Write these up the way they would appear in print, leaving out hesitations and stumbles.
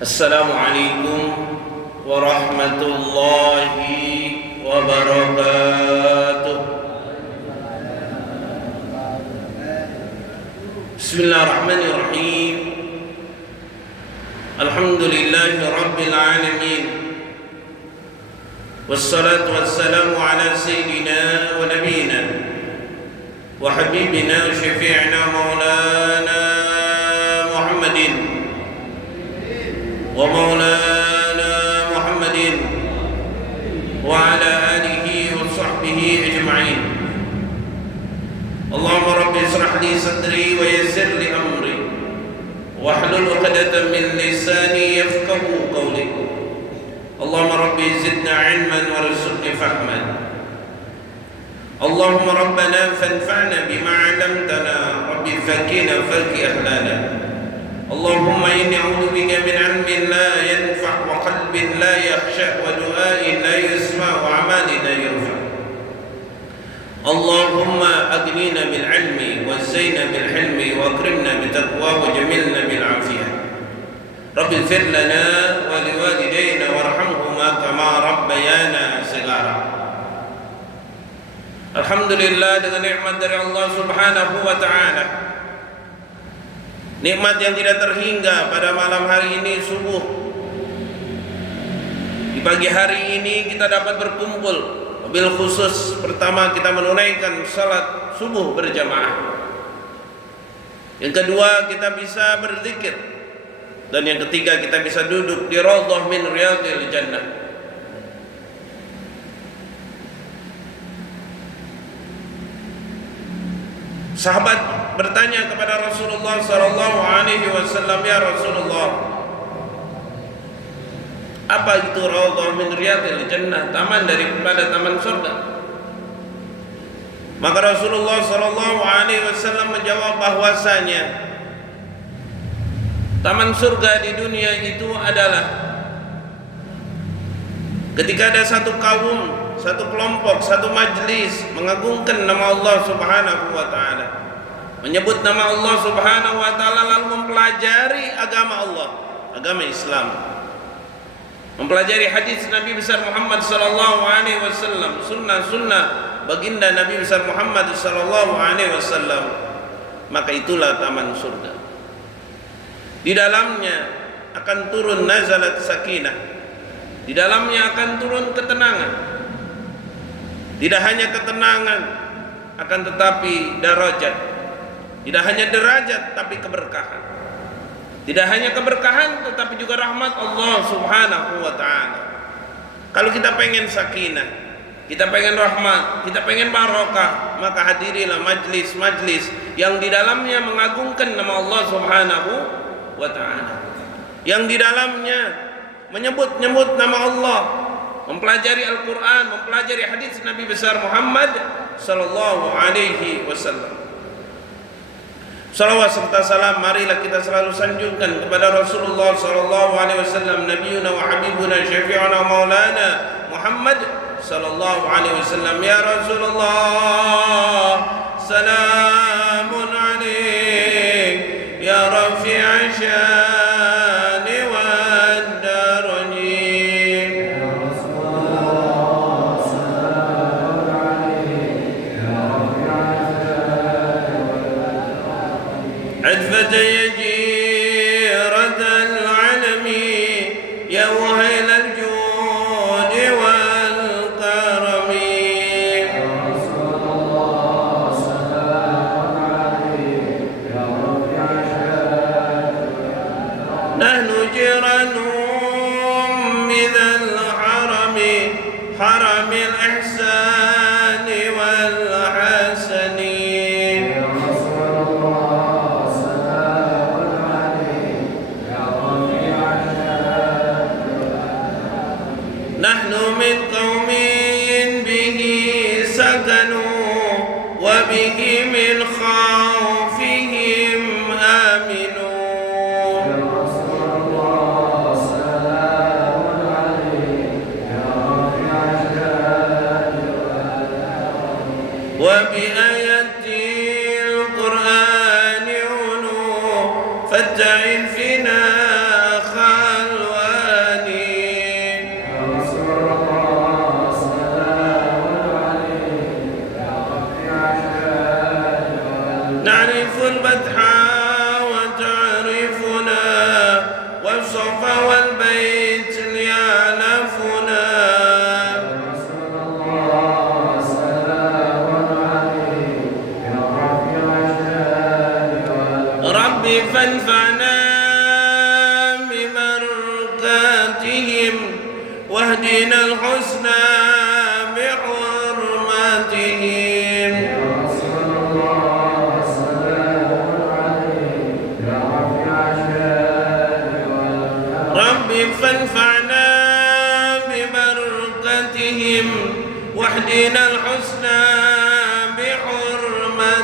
Assalamualaikum warahmatullahi wabarakatuh. Bismillahirrahmanirrahim. Alhamdulillahi rabbil alamin. Wassalatu wassalamu ala sayyidina wa nabiyina wa habibina wa syafi'ina maulana Muhammadin wa maulana Muhammadin wa ala alihi wa sahbihi ajma'in. Allahumma rabbi israh li sadri wa yassir li amri wahlul 'uqdatam min lisani yafqahu qawli. Allahumma rabbi zidna 'ilman warzuqni fahman. Allahumma rabbana fanfa'na bima 'allamtana rabbi fakina falki ahlana. Allahumma inni a'udzu bika min 'ilmin la yanfa' wa qalbin la yakhsha wa du'ain la yusma' wa 'amalin la yurfa'. Allahumma aghnina bil 'ilmi wa zayyina bil hilmi wa akrimna bit taqwa wa jamilna bil 'afiyah. Rabbi ighfir lana wa liwalidayna warhamhuma kama rabbayana shighara. Alhamdulillah, dengan nikmat dari Allah Subhanahu wa taala, nikmat yang tidak terhingga pada malam hari ini subuh. Di pagi hari ini kita dapat berkumpul, mobil khusus pertama kita menunaikan salat subuh berjamaah. Yang kedua kita bisa berzikir, dan yang ketiga kita bisa duduk di raudhah min riyadil jannah. Sahabat bertanya kepada Rasulullah sallallahu alaihi wasallam, "Ya Rasulullah, apa itu raudhah min riyadil jannah, taman daripada taman surga?" Maka Rasulullah sallallahu alaihi wasallam menjawab bahwasanya taman surga di dunia itu adalah ketika ada satu kaum, satu kelompok, satu majlis mengagungkan nama Allah Subhanahu wa taala, menyebut nama Allah Subhanahu wa taala, lalu mempelajari agama Allah, agama Islam, mempelajari hadis Nabi besar Muhammad sallallahu alaihi wasallam, sunnah-sunnah baginda Nabi besar Muhammad sallallahu alaihi wasallam, maka itulah taman surga. Di dalamnya akan turun nazalat sakinah, di dalamnya akan turun ketenangan. Tidak hanya ketenangan, akan tetapi darajat. Tidak hanya derajat, tapi keberkahan. Tidak hanya keberkahan, tetapi juga rahmat Allah Subhanahu wa ta'ala. Kalau kita pengen sakinah, kita pengen rahmat, kita pengen barokah, maka hadirilah majlis-majlis yang di dalamnya mengagungkan nama Allah Subhanahu wa ta'ala, yang di dalamnya menyebut-nyebut nama Allah, mempelajari Al-Quran, mempelajari hadis Nabi besar Muhammad sallallahu alaihi wasallam. Salawat serta salam marilah kita selalu sanjungkan kepada Rasulullah sallallahu alaihi wasallam, nabiyuna wa habibuna syafi'una maulana Muhammad sallallahu alaihi wasallam. Ya Rasulullah, salamun alaik ya rafi'a syani wa عذبة يجيرة العلم يا وهيل الجود والكرم. يا رسول الله سلام عليك يا رفيع الشان. نحن جيرانهم بذا الحرم، حرم الإحسان والحسن. نحن من قوم به سكنوا وبه من خوفهم آمنون. يا رسول الله سلام عليك يا رفيع الشان. وبآيات القرآن علو فاجعل فينا خلق فانفعنا ببركاتهم واهدنا الحسنى بحرمتهم. رب فانفعنا ببركاتهم واهدنا الحسنى بحرمتهم.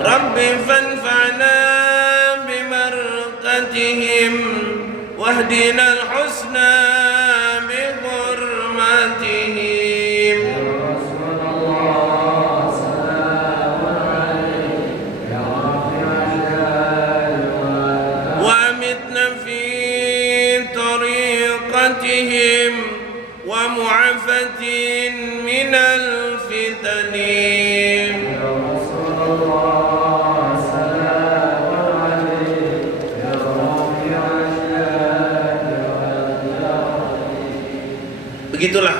رب فانفعنا ببركاتهم واهدنا الحسنى بحرمتهم. وأمتنا في طريقتهم ومعافاة من الفتن. Begitulah.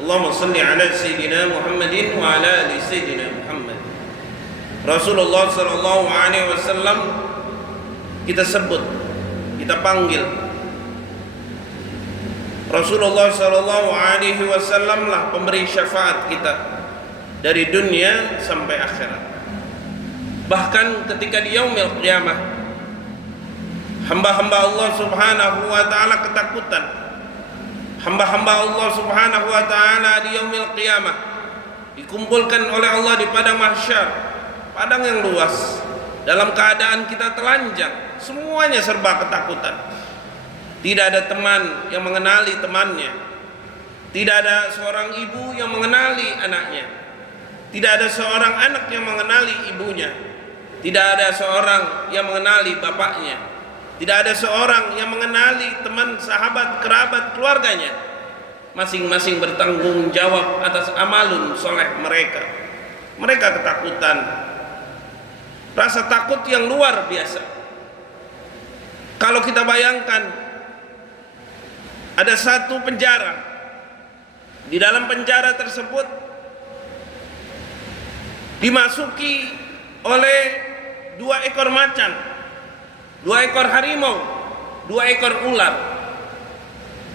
Allahumma salli ala sayyidina Muhammadin wa ala ali sayyidina Muhammad. Rasulullah sallallahu alaihi wasallam kita sebut, kita panggil. Rasulullah sallallahu alaihi wasallam lah pemberi syafaat kita dari dunia sampai akhirat. Bahkan ketika di yaumil qiyamah, hamba-hamba Allah subhanahu wa ta'ala ketakutan. Hamba-hamba Allah subhanahu wa ta'ala di yaumil qiyamah dikumpulkan oleh Allah di padang mahsyar, padang yang luas, dalam keadaan kita telanjang, semuanya serba ketakutan. Tidak ada teman yang mengenali temannya, tidak ada seorang ibu yang mengenali anaknya, tidak ada seorang anak yang mengenali ibunya, tidak ada seorang yang mengenali bapaknya, tidak ada seorang yang mengenali teman, sahabat, kerabat, keluarganya. Masing-masing bertanggung jawab atas amalun soleh mereka. Mereka ketakutan, rasa takut yang luar biasa. Kalau kita bayangkan ada satu penjara, di dalam penjara tersebut dimasuki oleh 2 ekor macan, 2 ekor harimau, 2 ekor ular,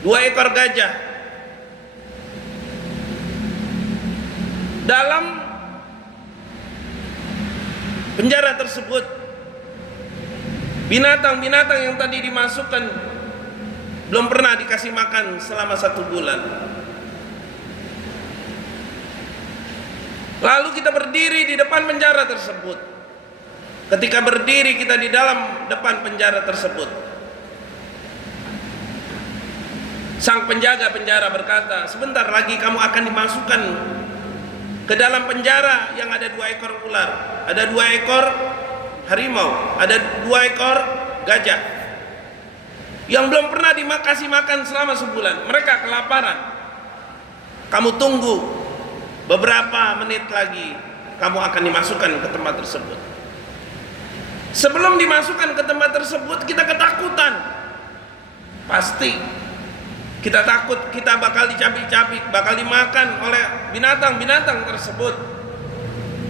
2 ekor gajah. Dalam penjara tersebut, binatang-binatang yang tadi dimasukkan belum pernah dikasih makan selama 1 bulan. Lalu kita berdiri di depan penjara tersebut. Ketika berdiri kita di dalam depan penjara tersebut, sang penjaga penjara berkata, sebentar lagi kamu akan dimasukkan ke dalam penjara yang ada 2 ekor ular, ada 2 ekor harimau, ada 2 ekor gajah yang belum pernah dikasih makan selama sebulan. Mereka kelaparan. Kamu tunggu beberapa menit lagi, kamu akan dimasukkan ke tempat tersebut. Sebelum dimasukkan ke tempat tersebut, kita ketakutan. Pasti kita takut kita bakal dicabik-cabik, bakal dimakan oleh binatang-binatang tersebut.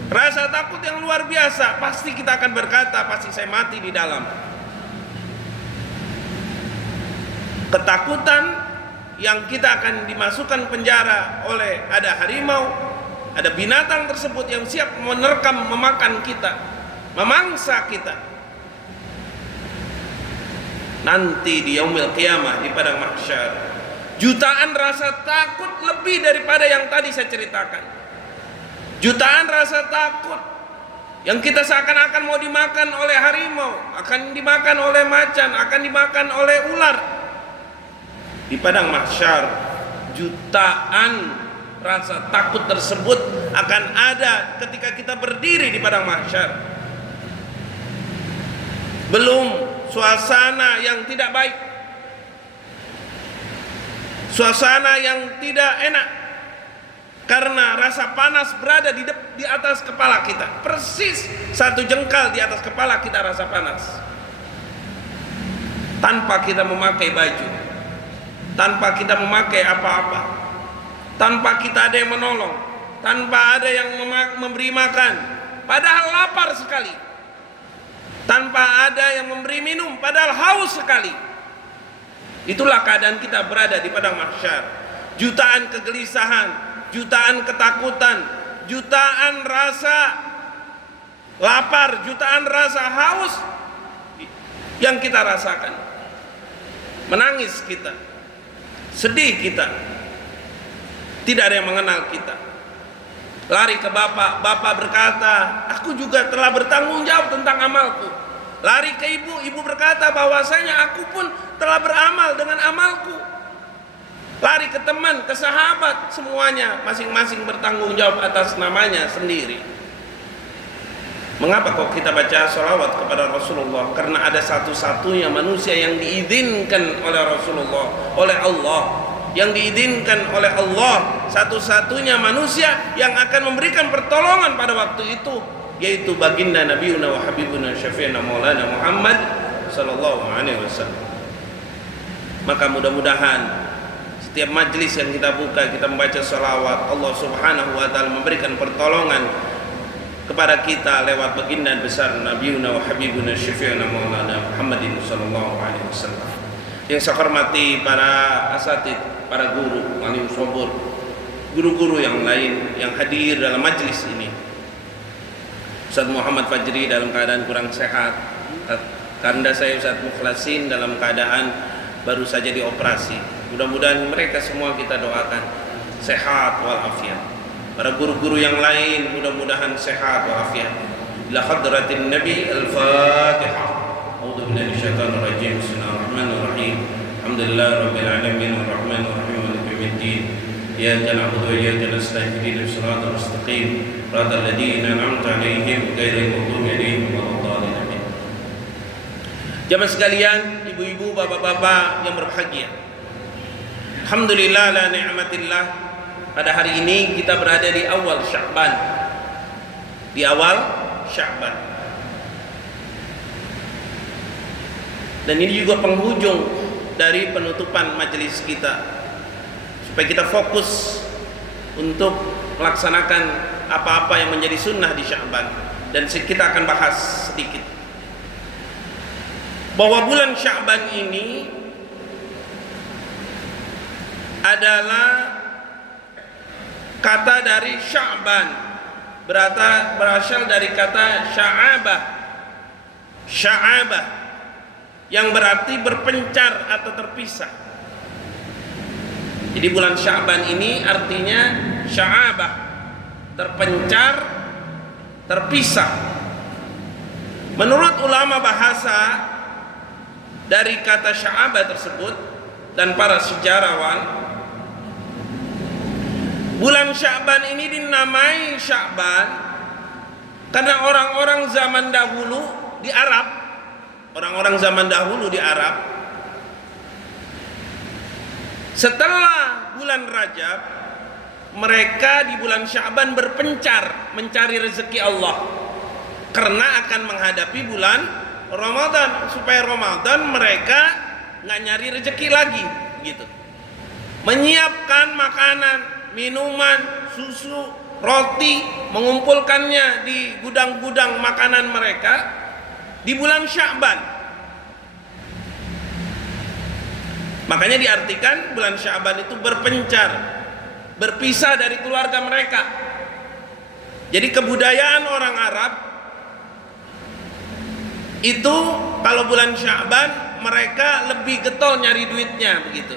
Rasa takut yang luar biasa. Pasti kita akan berkata, pasti saya mati di dalam. Ketakutan yang kita akan dimasukkan penjara oleh ada harimau, ada binatang tersebut yang siap menerkam, memakan kita, memangsa kita. Nanti di yaumil qiyamah di padang mahsyar, jutaan rasa takut lebih daripada yang tadi saya ceritakan. Jutaan rasa takut yang kita seakan-akan mau dimakan oleh harimau, akan dimakan oleh macan, akan dimakan oleh ular. Di padang mahsyar, jutaan rasa takut tersebut akan ada ketika kita berdiri di padang mahsyar. Belum suasana yang tidak baik, suasana yang tidak enak, karena rasa panas berada di atas kepala kita, persis 1 jengkal di atas kepala kita rasa panas, tanpa kita memakai baju, tanpa kita memakai apa-apa. tanpa kita ada yang menolong, tanpa ada yang memberi makan, padahal lapar sekali, tanpa ada yang memberi minum, padahal haus sekali. Itulah keadaan kita berada di padang mahsyar. Jutaan kegelisahan, jutaan ketakutan, jutaan rasa lapar, jutaan rasa haus yang kita rasakan. Menangis kita, sedih kita, tidak ada yang mengenal kita. Lari ke bapak, bapak berkata, aku juga telah bertanggung jawab tentang amalku. Lari ke ibu, ibu berkata bahwasanya aku pun telah beramal dengan amalku. Lari ke teman, ke sahabat, semuanya masing-masing bertanggung jawab atas namanya sendiri. Mengapa kok kita baca sholawat kepada Rasulullah? Karena ada satu-satunya manusia yang diizinkan oleh Rasulullah, oleh Allah, yang diizinkan oleh Allah, satu-satunya manusia yang akan memberikan pertolongan pada waktu itu, yaitu baginda Nabiuna wa Habibuna Syafi'ina Maulana Muhammad sallallahu alaihi wasallam. Maka mudah-mudahan setiap majlis yang kita buka, kita membaca sholawat, Allah subhanahu wa ta'ala memberikan pertolongan kepada kita lewat baginda besar Nabiuna wa Habibuna Syafi'ina Maulana Muhammadin sallallahu alaihi wasallam. Yang saya hormati para asatid, para guru, alim sobur, guru-guru yang lain yang hadir dalam majlis ini. Ustaz Muhammad Fajri dalam keadaan kurang sehat, kanda saya Ustaz Mukhlasin dalam keadaan baru saja dioperasi. Mudah-mudahan mereka semua kita doakan sehat walafiat. Para guru-guru yang lain mudah-mudahan sehat walafiat. Ila hadratin Nabi Al-Fatihah. A'udzu billahi minasyaitonir rajim. Bismillahirrahmanirrahim. Alhamdulillahirabbil alamin arrahmanir rahim maliki yaumiddin. Iyyaka na'budu wa iyyaka nasta'in ihdinas siratal mustaqim. Siratal ladzina an'amta 'alaihim ghairil maghdubi 'alaihim waladdallin. Jamaah sekalian, ibu-ibu, bapak-bapak yang berbahagia. Alhamdulillah la ni'matillah. Pada hari ini kita berada di awal Sya'ban. Di awal Sya'ban. Dan ini juga penghujung dari penutupan majelis kita, supaya kita fokus untuk melaksanakan apa-apa yang menjadi sunnah di Sya'ban. Dan kita akan bahas sedikit bahwa bulan Sya'ban ini adalah kata dari Sya'ban, berasal dari kata sya'abah. Sya'abah yang berarti berpencar atau terpisah. Jadi bulan Sya'ban ini artinya sya'abah, terpencar, terpisah. Menurut ulama bahasa, dari kata sya'abah tersebut dan para sejarawan, bulan Sya'ban ini dinamai Sya'ban karena orang-orang zaman dahulu di Arab, setelah bulan Rajab, mereka di bulan Sya'ban berpencar mencari rezeki Allah karena akan menghadapi bulan Ramadan. Supaya Ramadan mereka nggak nyari rezeki lagi gitu, menyiapkan makanan, minuman, susu, roti, mengumpulkannya di gudang-gudang makanan mereka di bulan Sya'ban. Makanya diartikan bulan Sya'ban itu berpencar, berpisah dari keluarga mereka. Jadi kebudayaan orang Arab itu kalau bulan Sya'ban mereka lebih getol nyari duitnya begitu,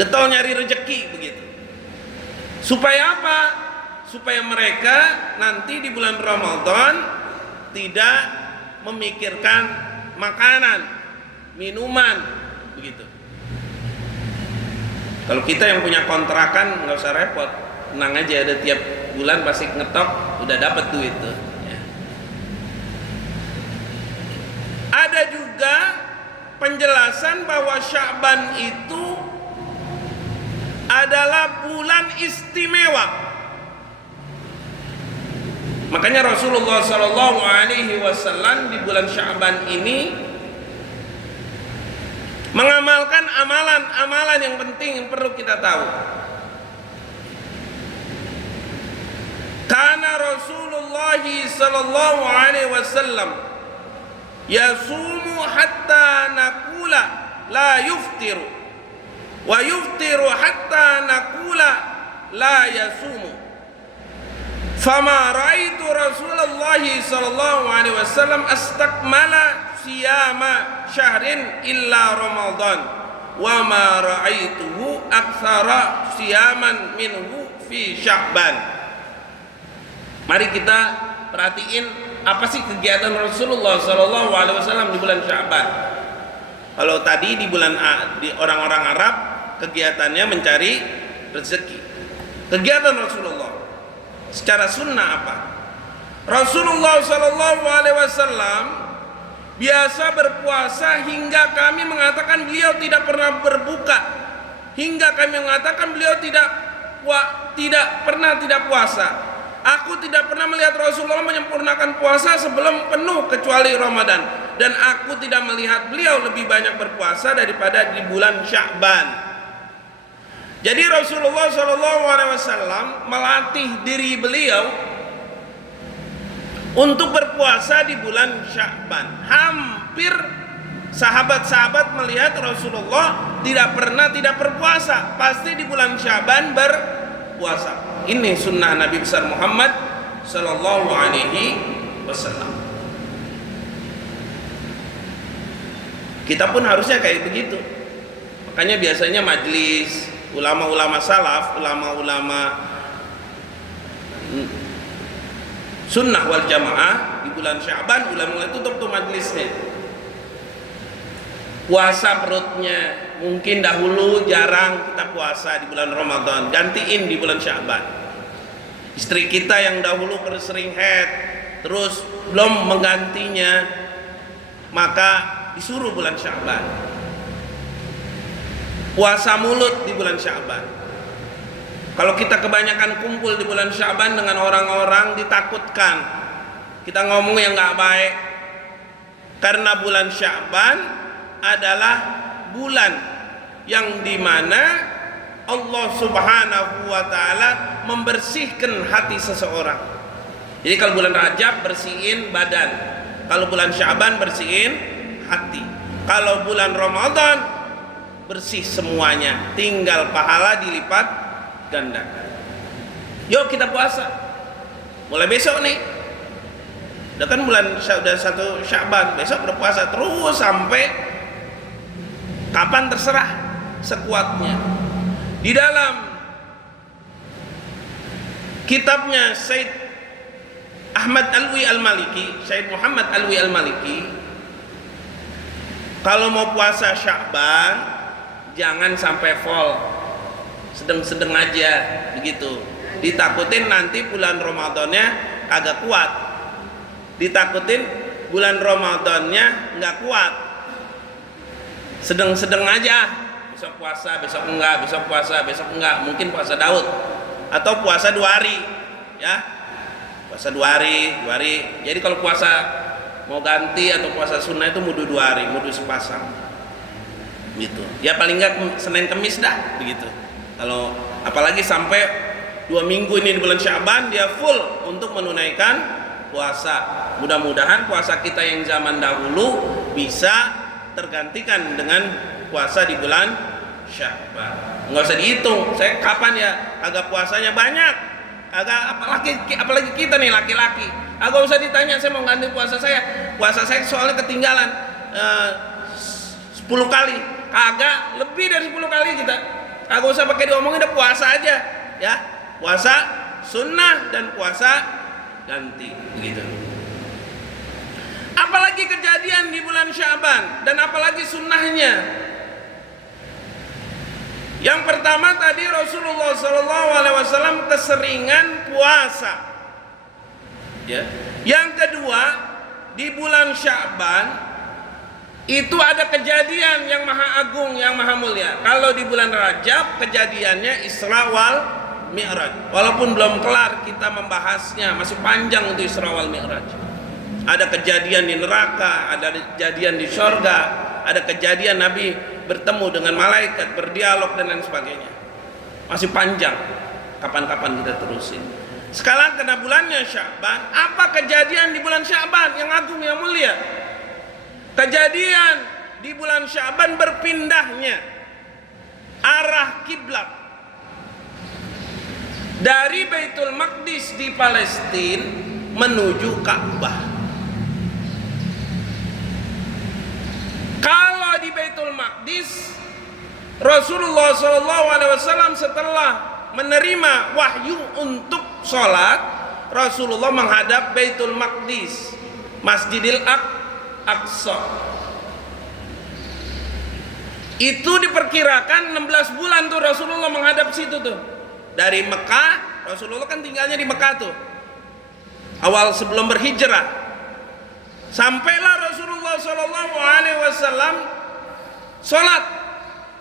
getol nyari rezeki begitu. Supaya apa? Supaya mereka nanti di bulan Ramadan tidak memikirkan makanan, minuman begitu. Kalau kita yang punya kontrakan nggak usah repot, tenang aja, ada tiap bulan pasti ngetok udah dapat duit tuh. Ya. Ada juga penjelasan bahwa Sya'ban itu adalah bulan istimewa. Makanya Rasulullah Shallallahu Alaihi Wasallam di bulan Sya'ban ini mengamalkan amalan-amalan yang penting yang perlu kita tahu. sallallahu alaihi wasallam yasumu hatta naqula la yuftiru wa yuftiru hatta naqula la yasumu. Fama ra'aitu Rasulullah sallallahu alaihi wasallam astakmala siyama syahrin illa Ramadan wa ma ra'aituhu aktsara siyaman minhu fi Sya'ban. Mari kita perhatiin apa sih kegiatan Rasulullah sallallahu alaihi wasallam di bulan Sya'ban. Kalau tadi di bulan di orang-orang Arab kegiatannya mencari rezeki. Kegiatan Rasulullah secara sunnah apa? Rasulullah sallallahu alaihi wasallam biasa berpuasa hingga kami mengatakan beliau tidak pernah berbuka, hingga kami mengatakan beliau tidak pernah tidak puasa. Aku tidak pernah melihat Rasulullah menyempurnakan puasa sebelum penuh kecuali Ramadan, dan aku tidak melihat beliau lebih banyak berpuasa daripada di bulan Sya'ban. Jadi Rasulullah SAW melatih diri beliau untuk berpuasa di bulan Sya'ban. Hampir sahabat-sahabat melihat Rasulullah tidak pernah tidak berpuasa, pasti di bulan Sya'ban berpuasa. Ini sunnah Nabi besar Muhammad sallallahu alaihi wasallam. Kita pun harusnya kayak begitu. Makanya biasanya majlis ulama-ulama salaf, ulama-ulama sunnah wal jamaah di bulan Sya'ban ulama tutup tuh majlisnya. Puasa perutnya, mungkin dahulu jarang kita puasa di bulan Ramadan, gantiin di bulan Sya'ban. Istri kita yang dahulu sering haid terus belum menggantinya, maka disuruh bulan Sya'ban. Puasa mulut di bulan Sya'ban. Kalau kita kebanyakan kumpul di bulan Sya'ban dengan orang-orang, ditakutkan kita ngomong yang nggak baik, karena bulan Sya'ban adalah bulan yang dimana Allah Subhanahu wa ta'ala membersihkan hati seseorang. Jadi kalau bulan Rajab bersihin badan, kalau bulan Sya'ban bersihin hati, kalau bulan Ramadan bersih semuanya, tinggal pahala dilipat gandakan. Yuk kita puasa mulai besok nih, udah kan bulan udah 1 Sya'ban, besok berpuasa terus sampai kapan terserah, sekuatnya. Di dalam kitabnya Said Ahmad Alwi Al-Maliki, Said Muhammad Alwi Al-Maliki, kalau mau puasa Sya'ban jangan sampai full, sedang-sedang aja begitu. Ditakutin nanti bulan Ramadannya agak kuat, ditakutin bulan Ramadannya nggak kuat. Sedang-sedang aja, besok puasa, besok enggak, besok puasa, besok enggak. Mungkin puasa Daud atau puasa 2 hari, ya. Puasa 2 hari, 2 hari. Jadi kalau puasa mau ganti atau puasa sunnah itu mudu 2 hari, mudu sepasang. Gitu. Ya paling enggak Senin Kemis dah, begitu. Kalau apalagi sampai 2 minggu ini di bulan Sya'ban dia full untuk menunaikan puasa. Mudah-mudahan puasa kita yang zaman dahulu bisa tergantikan dengan puasa di bulan Sya'ban. Nggak usah dihitung, saya kapan ya agak puasanya banyak, agak apalagi kita nih laki-laki, agak usah ditanya saya mau ganti puasa saya soalnya ketinggalan 10 kali, kagak lebih dari 10 kali kita, agak usah pakai diomongin, udah puasa aja ya, puasa sunnah dan puasa ganti begitu. Apalagi kejadian di bulan Sya'ban dan apalagi sunnahnya. Yang pertama tadi Rasulullah SAW keseringan puasa. Ya. Yang kedua di bulan Sya'ban itu ada kejadian yang maha agung, yang maha mulia. Kalau di bulan Rajab kejadiannya Isra wal Mi'raj. Walaupun belum kelar kita membahasnya, masih panjang untuk Isra wal Mi'raj. Ada kejadian di neraka, ada kejadian di surga, ada kejadian Nabi bertemu dengan malaikat, berdialog dan lain sebagainya. Masih panjang, kapan-kapan kita terusin. Sekarang kena bulannya Sya'ban. Apa kejadian di bulan Sya'ban yang agung yang mulia? Kejadian di bulan Sya'ban berpindahnya arah kiblat dari Baitul Maqdis di Palestina menuju Ka'bah. Kalau di Baitul Maqdis, Rasulullah SAW setelah menerima wahyu untuk sholat, Rasulullah menghadap Baitul Maqdis, Masjidil Aqsa. Itu diperkirakan 16 bulan tuh Rasulullah menghadap situ tuh. Dari Mekah, Rasulullah kan tinggalnya di Mekah tuh, awal sebelum berhijrah. Sampailah Rasulullah SAW sholat,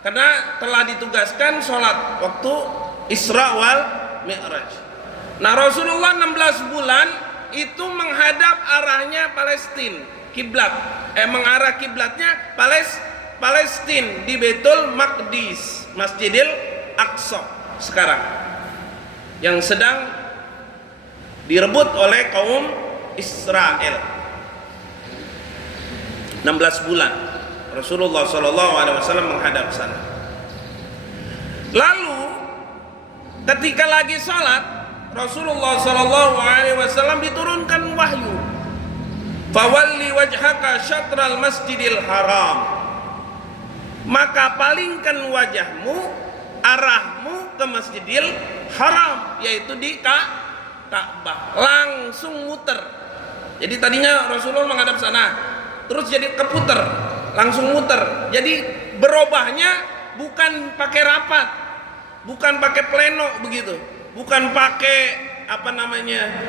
karena telah ditugaskan sholat waktu Isra wal Mi'raj. Nah, Rasulullah 16 bulan itu menghadap arahnya Palestina, kiblat, mengarah kiblatnya Palestina di Baitul Maqdis, Masjidil Aqsa sekarang, yang sedang direbut oleh kaum Israel. 16 bulan Rasulullah SAW menghadap sana. Lalu ketika lagi sholat, Rasulullah SAW diturunkan wahyu, fawalli wajhaka syatral masjidil haram, maka palingkan wajahmu, arahmu ke Masjidil Haram, yaitu di Ka'bah. Langsung muter. Jadi tadinya Rasulullah menghadap sana, terus jadi keputer, langsung muter. Jadi berubahnya bukan pakai rapat, bukan pakai pleno begitu, bukan pakai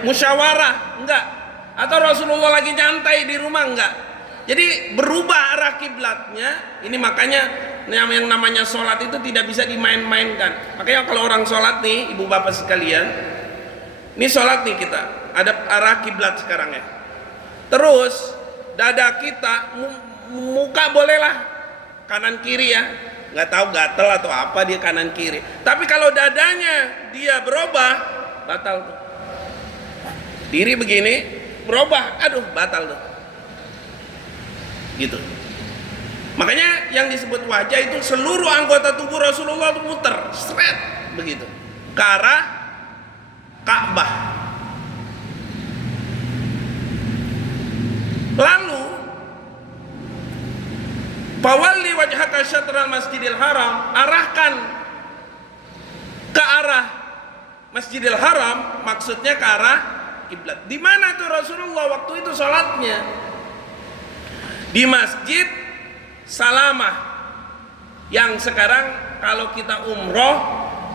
musyawarah, enggak. Atau Rasulullah lagi nyantai di rumah, enggak. Jadi berubah arah kiblatnya. Ini makanya yang namanya sholat itu tidak bisa dimain-mainkan. Makanya kalau orang sholat nih, ibu bapak sekalian, ini sholat nih kita, ada arah kiblat sekarang ya. Terus dada kita, muka bolehlah kanan kiri ya, nggak tahu gatel atau apa dia kanan kiri. Tapi kalau dadanya dia berubah, batal tuh. Diri begini berubah, aduh batal tuh. Gitu. Makanya yang disebut wajah itu seluruh anggota tubuh Rasulullah itu muter, seret begitu ke arah Ka'bah. Lalu fawalli wajhaka syatral masjidil haram, arahkan ke arah Masjidil Haram, maksudnya ke arah kiblat. Di mana tuh Rasulullah waktu itu sholatnya? Di Masjid Salamah, yang sekarang kalau kita umroh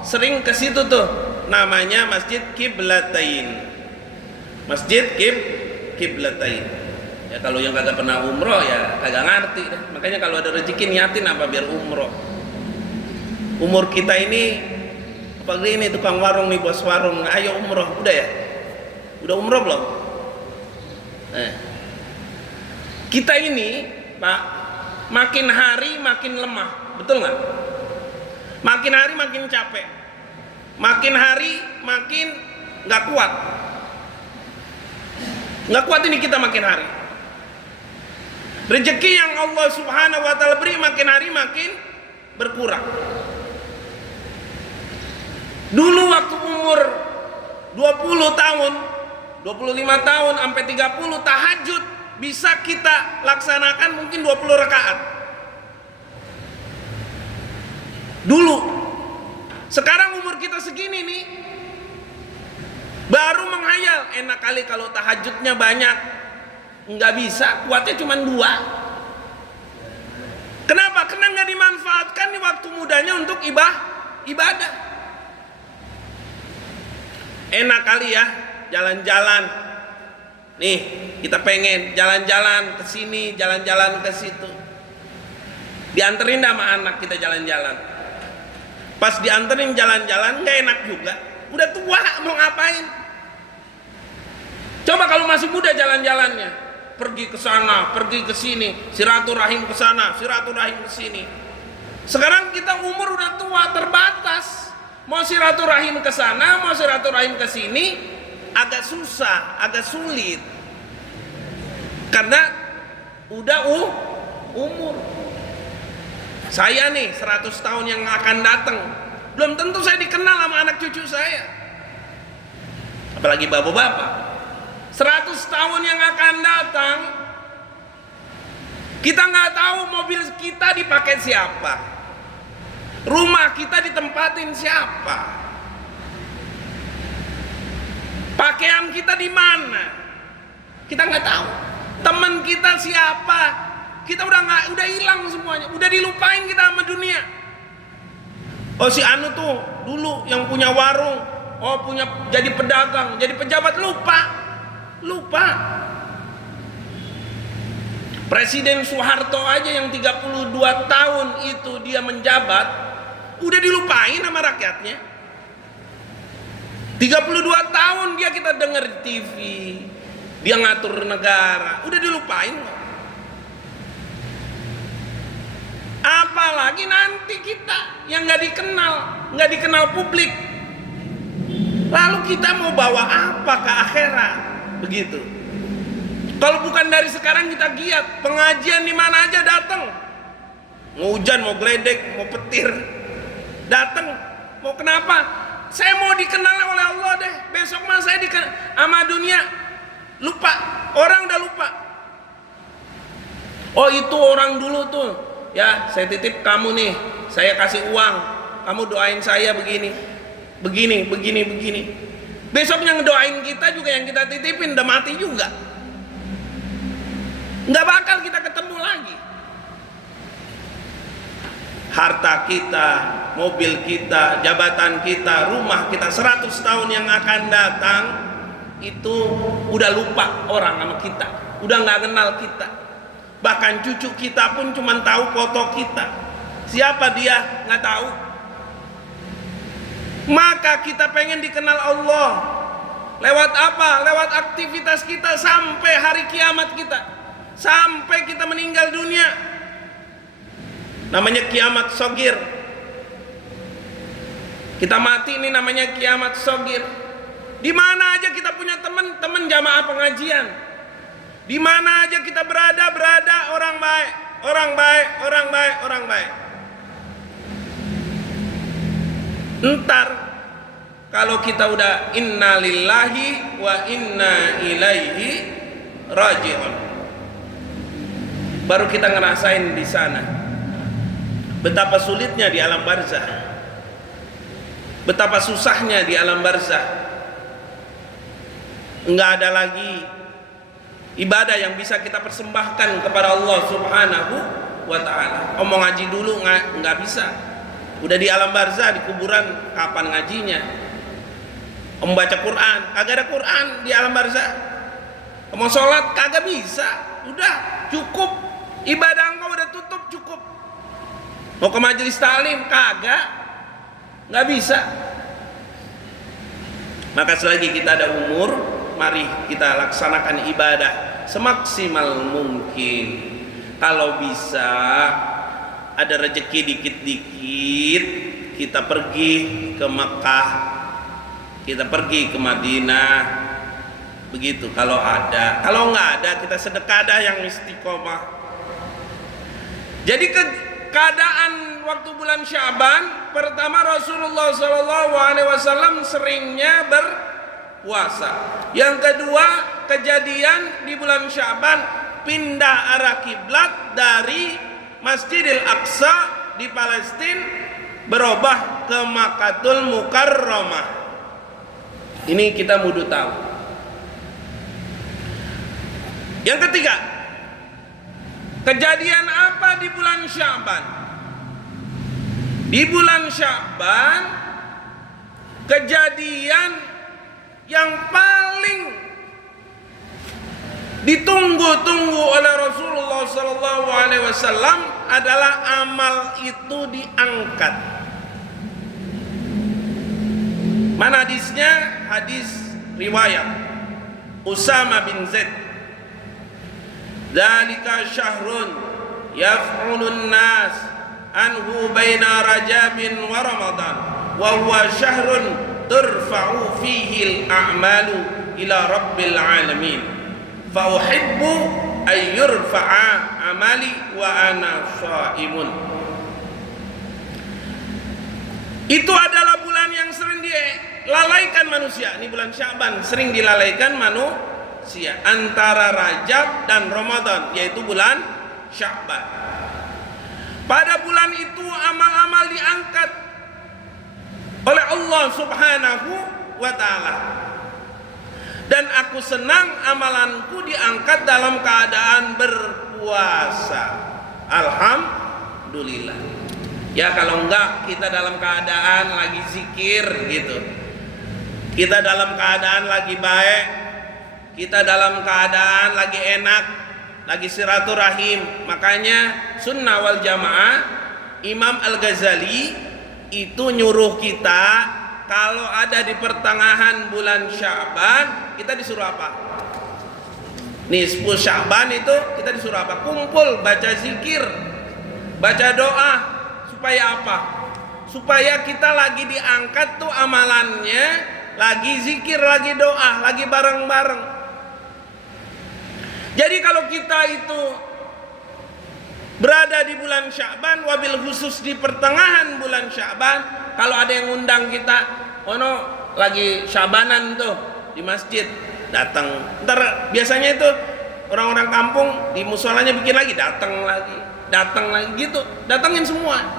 sering ke situ tuh, namanya Masjid Qiblatain. Masjid Qiblatain. Ya kalau yang kagak pernah umroh ya kagak ngerti deh. Makanya kalau ada rezeki niatin apa biar umroh. Umur kita ini apalagi ini tukang warung nih, bos warung, ayo umroh, udah ya? Udah umroh belum? Kita ini Pak, makin hari makin lemah, betul nggak? Makin hari makin capek, makin hari makin nggak kuat. Nggak kuat ini kita makin hari. Rezeki yang Allah Subhanahu wa Ta'ala beri makin hari makin berkurang. Dulu waktu umur 20 tahun, 25 tahun sampai 30 tahajud bisa kita laksanakan mungkin 20 rakaat. Dulu. Sekarang umur kita segini nih, baru menghayal, enak kali kalau tahajudnya banyak. Nggak bisa, kuatnya cuma 2. Kenapa? Karena nggak dimanfaatkan di waktu mudanya untuk ibadah. Enak kali ya jalan-jalan. Nih, kita pengen jalan-jalan ke sini, jalan-jalan ke situ. Dianterin sama anak kita jalan-jalan. Pas dianterin jalan-jalan nggak enak juga. Udah tua mau ngapain? Coba kalau masih muda jalan-jalannya, pergi ke sana, pergi ke sini, silaturahim ke sana, silaturahim ke sini. Sekarang kita umur udah tua, terbatas. Mau silaturahim ke sana, mau silaturahim ke sini, agak susah, agak sulit. Karena udah umur. Saya nih 100 tahun yang akan datang, belum tentu saya dikenal sama anak cucu saya. Apalagi bapak-bapak. 100 tahun yang akan datang, kita nggak tahu mobil kita dipakai siapa. Rumah kita ditempatin siapa? Pakaian kita di mana? Kita nggak tahu. Teman kita siapa? Kita udah hilang semuanya. Udah dilupain kita sama dunia. Oh si Anu tuh dulu yang punya warung, oh punya jadi pedagang, jadi pejabat, lupa. Presiden Soeharto aja yang 32 tahun itu dia menjabat, udah dilupain sama rakyatnya. 32 tahun dia kita dengar di TV, dia ngatur negara, udah dilupain loh. Apalagi nanti kita yang nggak dikenal publik. Lalu kita mau bawa apa ke akhirat? Begitu. Kalau bukan dari sekarang kita giat, pengajian di mana aja datang. Mau hujan, mau geledek, mau petir, datang. Mau kenapa? Saya mau dikenal oleh Allah deh. Besok mah saya dikenal sama dunia. Lupa, orang udah lupa. Oh itu orang dulu tuh. Ya, saya titip kamu nih. Saya kasih uang. Kamu doain saya begini. Begini. Besoknya ngedoain kita juga yang kita titipin udah mati juga. Nggak bakal kita ketemu lagi. Harta kita, mobil kita, jabatan kita, rumah kita 100 tahun yang akan datang itu udah lupa orang sama kita, udah nggak kenal kita. Bahkan cucu kita pun cuma tahu foto kita. Siapa dia? Nggak tahu. Maka kita pengen dikenal Allah. Lewat apa? Lewat aktivitas kita sampai hari kiamat kita. Sampai kita meninggal dunia. Namanya kiamat sogir. Kita mati ini namanya kiamat sogir. Di mana aja kita punya teman jamaah pengajian. Di mana aja kita berada orang baik. Entar kalau kita udah inna lillahi wa inna ilaihi raji'un, baru kita ngerasain di sana betapa sulitnya di alam barzah, betapa susahnya di alam barzah. Enggak ada lagi ibadah yang bisa kita persembahkan kepada Allah Subhanahu wa ta'ala. Omong ngaji dulu nggak bisa. Udah di alam barzah, di kuburan, kapan ngajinya? Membaca Quran, kagak ada Quran di alam barzah. Mau sholat kagak bisa. Udah cukup, ibadah engkau udah tutup, cukup. Mau ke majelis taklim kagak, nggak bisa. Maka selagi kita ada umur, mari kita laksanakan ibadah semaksimal mungkin. Kalau bisa ada rezeki dikit-dikit, kita pergi ke Mekah, kita pergi ke Madinah, begitu kalau ada. Kalau nggak ada, kita sedekah yang istiqomah. Jadi keadaan waktu bulan Syaban, pertama Rasulullah SAW seringnya berpuasa. Yang kedua, kejadian di bulan Syaban pindah arah kiblat dari Masjidil Aqsa di Palestina berubah ke Makkahul Mukarramah. Ini kita mudah tahu. Yang ketiga, kejadian apa di bulan Syaban? Di bulan Syaban, kejadian yang paling ditunggu-tunggu oleh Rasulullah SAW adalah amal itu diangkat. Mana hadisnya? Hadis riwayat Usama bin Zaid. Dzalika syahrun yaf'ulun nas anhu baina Rajabin wa Ramadan wa huwa syahrun turfa'u fihi al-a'malu ila rabbil alamin fa uhibbu ay yurfa'a amali wa ana shaimun. Itu adalah bulan yang sering dilalaikan manusia. Ini bulan Sya'ban sering dilalaikan manusia antara Rajab dan Ramadan, yaitu bulan Sya'ban. Pada bulan itu amal-amal diangkat oleh Allah Subhanahu wa ta'ala. Dan aku senang amalanku diangkat dalam keadaan berpuasa. Alhamdulillah. Ya kalau enggak kita dalam keadaan lagi zikir gitu, kita dalam keadaan lagi baik, kita dalam keadaan lagi enak, lagi silaturahim. Makanya sunnah wal jamaah Imam Al-Ghazali itu nyuruh kita kalau ada di pertengahan bulan Sya'ban kita disuruh apa? Nisfu Sya'ban itu kita disuruh apa? Kumpul baca zikir, baca doa. Supaya apa? Supaya kita lagi diangkat tuh amalannya, lagi zikir, lagi doa, lagi bareng-bareng. Jadi kalau kita itu berada di bulan Sya'ban, wabil khusus di pertengahan bulan Sya'ban, kalau ada yang undang kita, ono lagi Sya'banan tuh di masjid, datang. Ntar biasanya itu orang-orang kampung di musolanya bikin lagi, datang lagi gitu, datangin semua.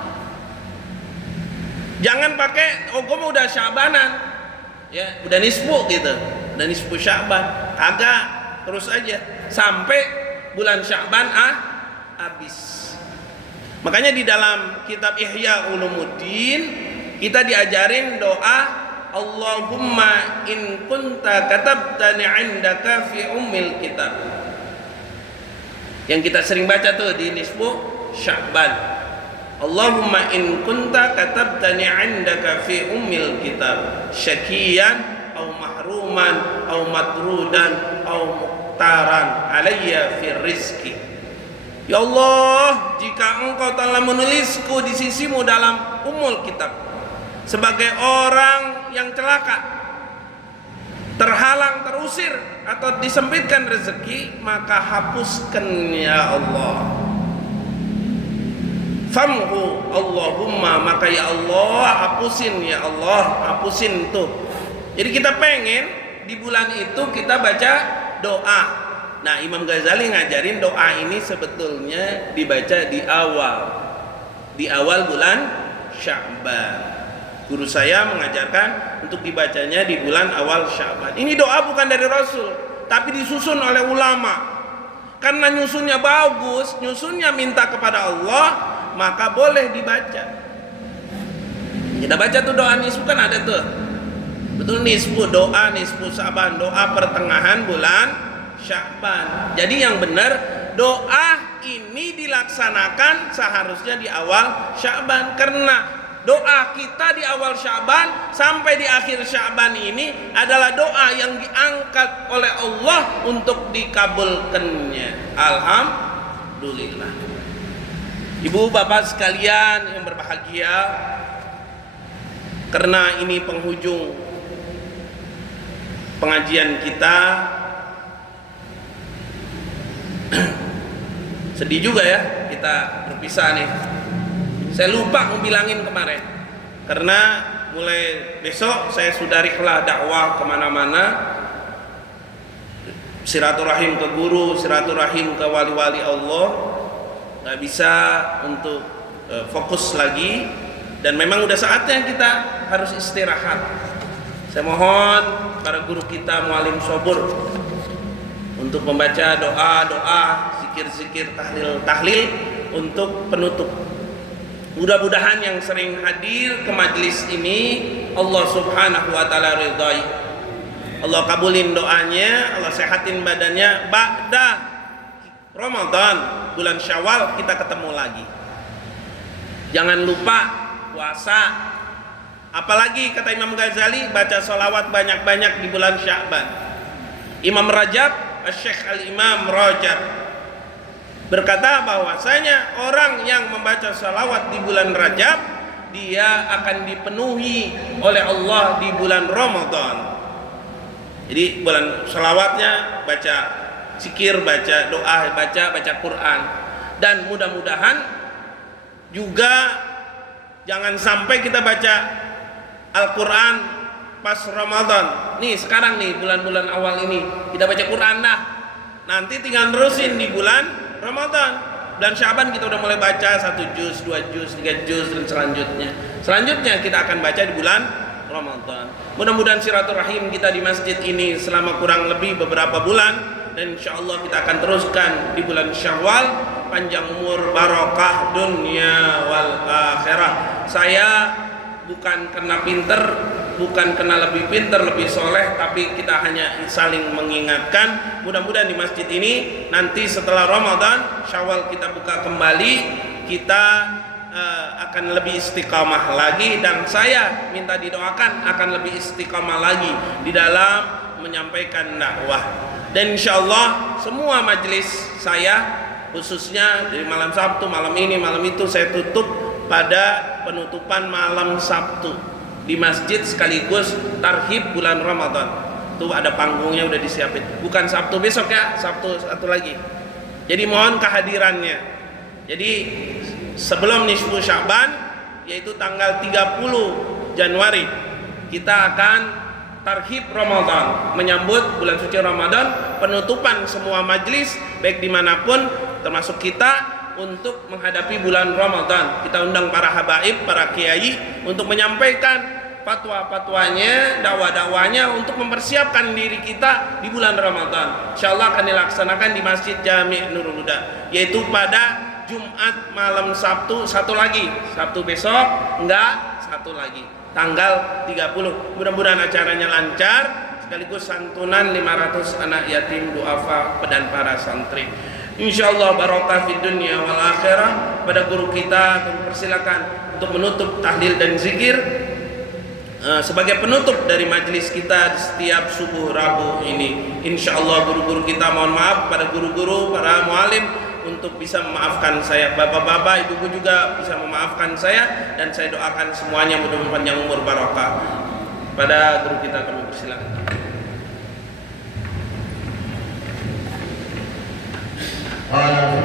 Jangan pakai gue mau udah Sya'banan, ya udah nisfu gitu, udah nisfu Sya'ban, kagak, terus aja sampai bulan Sya'ban habis. Makanya di dalam kitab Ihya Ulumuddin kita diajarin doa Allahumma in kunta katabtani indaka fi ummil kitab, yang kita sering baca tuh di nisfu Sya'ban. Allahumma in kunta katabtani indaka fi ummil kitab syakiyan au mahruman au matrudan au muqtaran alayya fi rizki. Ya Allah, jika engkau telah menulisku di sisimu dalam ummul kitab sebagai orang yang celaka, terhalang, terusir atau disempitkan rezeki, maka hapuskan ya Allah. Famhu Allahumma, maka ya Allah hapusin, ya Allah hapusin tuh. Jadi kita pengen di bulan itu kita baca doa. Nah Imam Ghazali ngajarin doa ini sebetulnya dibaca di awal bulan Sya'ban. Guru saya mengajarkan untuk dibacanya di bulan awal Sya'ban. Ini doa bukan dari Rasul, tapi disusun oleh ulama. Karena nyusunnya bagus, nyusunnya minta kepada Allah, maka boleh dibaca. Kita baca tuh doa nisfu kan ada tuh. Betul, nisfu doa nisfu Sya'ban, doa pertengahan bulan Sya'ban. Jadi yang benar doa ini dilaksanakan seharusnya di awal Sya'ban, karena doa kita di awal Sya'ban sampai di akhir Sya'ban ini adalah doa yang diangkat oleh Allah untuk dikabulkannya. Alhamdulillah. Ibu bapak sekalian yang berbahagia, karena ini penghujung pengajian kita, sedih juga ya kita berpisah nih. Saya lupa mau bilangin kemarin, karena mulai besok saya sudah rihlah dakwah kemana-mana, silaturahim ke guru, silaturahim ke wali-wali Allah. Nggak bisa untuk fokus lagi, dan memang udah saatnya kita harus istirahat. Saya mohon para guru kita, mualim sobur, untuk membaca doa-doa, zikir-zikir, tahlil-tahlil untuk penutup. Mudah-mudahan yang sering hadir ke majelis ini Allah Subhanahu wa taala ridhai. Allah kabulin doanya, Allah sehatin badannya. Ba'da Ramadan, bulan Syawal kita ketemu lagi. Jangan lupa puasa. Apalagi kata Imam Ghazali, baca sholawat banyak-banyak di bulan Sya'ban. Imam Rajab, Syekh Al-Imam Rajab berkata bahwasanya orang yang membaca sholawat di bulan Rajab dia akan dipenuhi oleh Allah di bulan Ramadan. Jadi bulan selawatnya baca zikir, baca doa, baca Quran. Dan mudah-mudahan juga jangan sampai kita baca Al-Quran pas Ramadan. Nih sekarang nih bulan-bulan awal ini kita baca Quran dah. Nanti tinggal terusin di bulan Ramadan. Dan Syaban kita udah mulai baca 1 juz, 2 juz, 3 juz dan selanjutnya kita akan baca di bulan Ramadan. Mudah-mudahan silaturahim kita di masjid ini selama kurang lebih beberapa bulan, dan insyaallah kita akan teruskan di bulan Syawal, panjang umur, barokah dunia wal akhirah. Saya bukan kena pinter, bukan kena lebih pinter, lebih soleh, tapi kita hanya saling mengingatkan. Mudah-mudahan di masjid ini nanti setelah Ramadan, Syawal kita buka kembali, kita akan lebih istiqamah lagi, dan saya minta didoakan akan lebih istiqamah lagi di dalam menyampaikan dakwah. Dan insyaallah semua majelis saya, khususnya dari malam Sabtu, malam ini, malam itu, saya tutup pada penutupan malam Sabtu di masjid sekaligus tarhib bulan Ramadan. Tuh ada panggungnya udah disiapin. Bukan Sabtu besok ya, Sabtu satu lagi. Jadi mohon kehadirannya. Jadi sebelum nisfu Sya'ban, yaitu tanggal 30 Januari, kita akan tarhib Ramadan, menyambut bulan suci Ramadan, penutupan semua majelis baik dimanapun termasuk kita untuk menghadapi bulan Ramadan. Kita undang para habaib, para kiai untuk menyampaikan fatwa-fatwanya, dakwah-dakwahnya untuk mempersiapkan diri kita di bulan Ramadan. Insyaallah akan dilaksanakan di Masjid Jami' Nurul Huda, yaitu pada Jumat malam Sabtu, satu lagi. Sabtu besok enggak, satu lagi. Tanggal 30. Mudah-mudahan acaranya lancar, sekaligus santunan 500 anak yatim duafa dan para santri. Insyaallah barokah fid dunya wal akhirah. Pada guru kita kami persilakan untuk menutup tahlil dan zikir sebagai penutup dari majelis kita setiap subuh Rabu ini. Insyaallah guru-guru kita, mohon maaf pada guru-guru, para mualim untuk bisa memaafkan saya, bapak-bapak, ibu-ibu juga bisa memaafkan saya, dan saya doakan semuanya mudah-mudahan panjang umur barokah. Pada guru kita kami persilakan. Alhamdulillah.